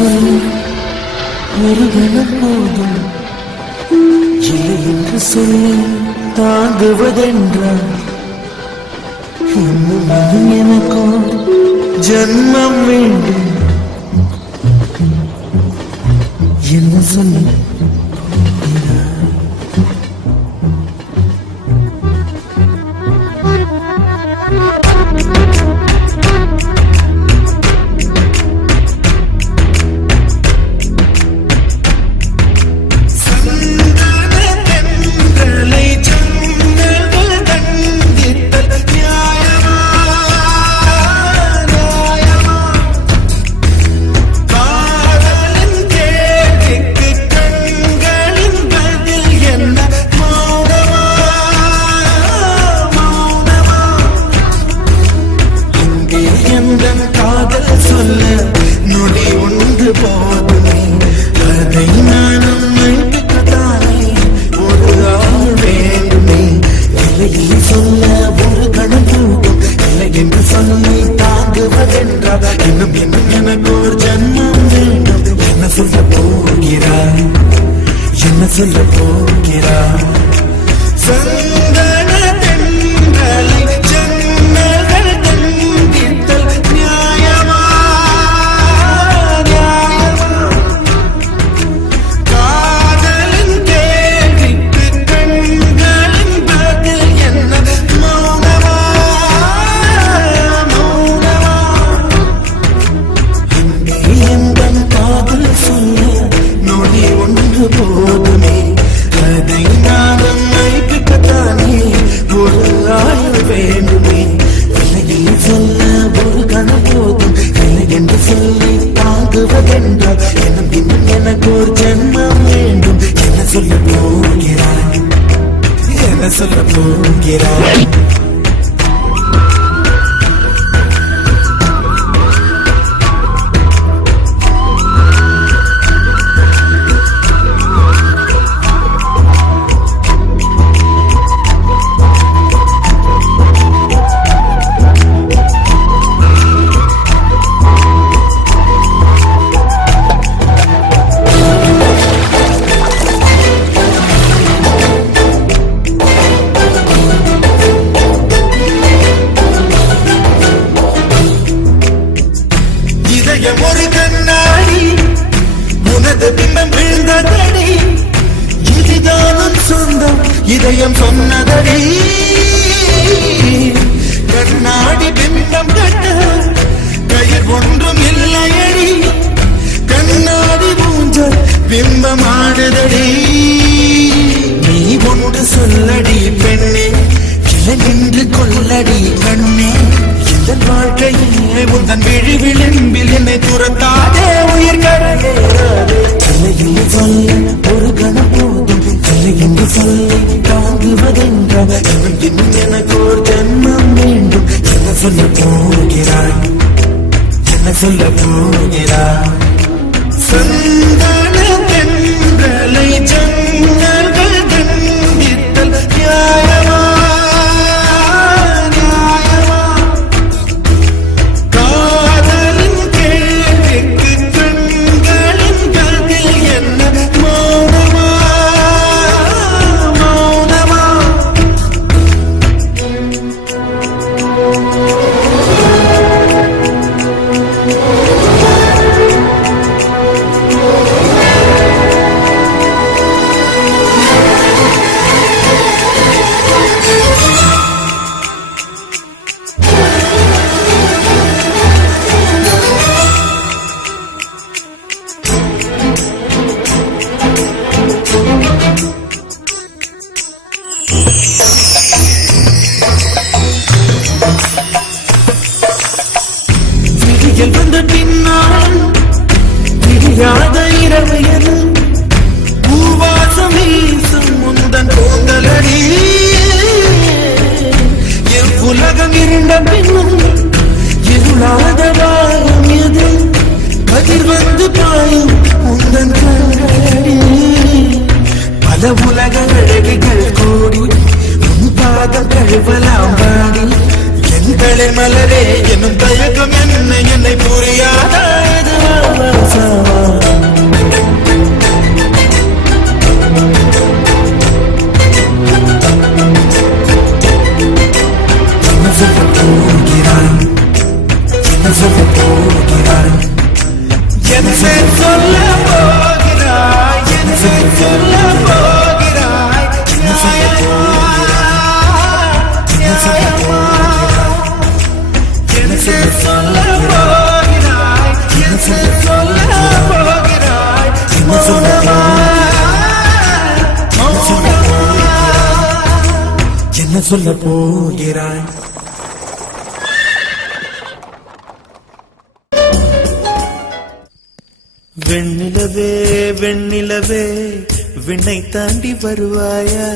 சொல்லு ஒரு கணம் போதும் இல்லை என்று சொல்லி தாங்குவதென்றால் இன்னும் எனக்கோ ஜன்மம் வேண்டும் என்ன சொல்லு இதயம் சொன்னதடி கண்ணாடி பிம்பம் கட்ட கயிர் ஒன்றும் இல்லையடி கண்ணாடி ஊஞ்சல் பிம்பம் ஆடுதடி நீ ஒன்று சொல்லடி பெண்ணே கிளை நின்று கொள்ளடி கண்ணே இந்த வாழ்க்கையே உந்தன் விழி விளிம்பில் என்னை துரத்தாதே உயிர் கடலேறாதே கிளையில் சொல்ல ஒரு கணம் போதும் கிளை என்று சொல்லி தாங்குவதென்றால் இன்னும் எனக்கு ஒரு ஜன்மம் வேண்டும் என்ன சொல்ல போகிறாய் என்ன சொல்ல போகிறாய் சந்தான தென்றலை ஜன்னல்கள் தண்டித்தல் நியாயமா வந்த பின்னால் விடியாத இரவையது பூவாசம் வீசும் முந்தன் பூந்தலடி என் உலகம் இருண்ட பின்னும் இருளாத வாழும் எது கதிர் வந்து பாயும் முந்தன் கண்களடி பல உலக அழகிகள் கூடி உன் பாதம் கழுவலாம் பாடி எங்களை மலரே என்னும் தயக்கம் என்னை புரியாத சொல்ல போகிறாய். வெண்ணிலவே வெண்ணிலவே விண்ணை தாண்டி வருவாயா,